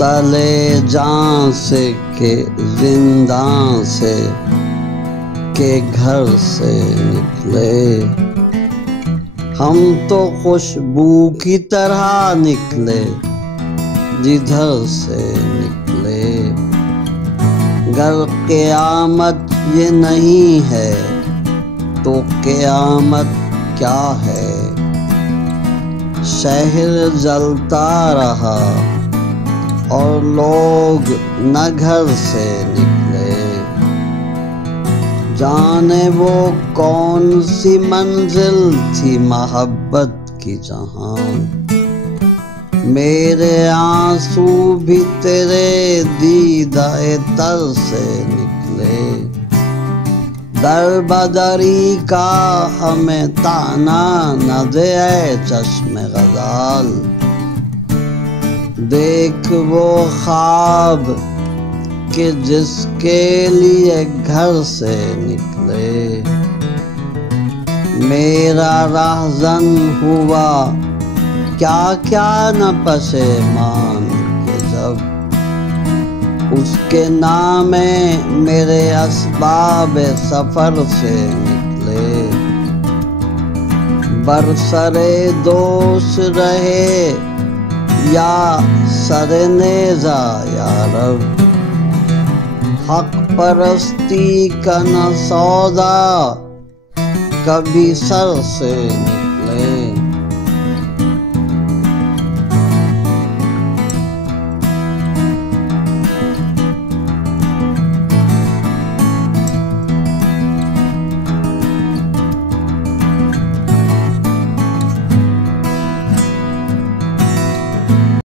तले जान से के जिंदा से के घर से निकले। हम तो खुशबू की तरह निकले जिधर से निकले। गर क़यामत ये नहीं है तो क़यामत क्या है। शहर जलता रहा और लोग न घर से निकले। जाने वो कौन सी मंजिल थी मोहब्बत की जहां। मेरे आंसू भी तेरे दीदाए तर से निकले। दर बदरी का हमें ताना न दे चश्मे गजाल। देख वो ख्वाब कि जिसके लिए घर से निकले। मेरा राहज़न हुआ क्या क्या न पशेमान के जब उसके नामे मेरे असबाब सफर से निकले। बरसरे दोष रहे या सरे नेज़ा या रब। हक परस्ती का न सौदा कभी सर से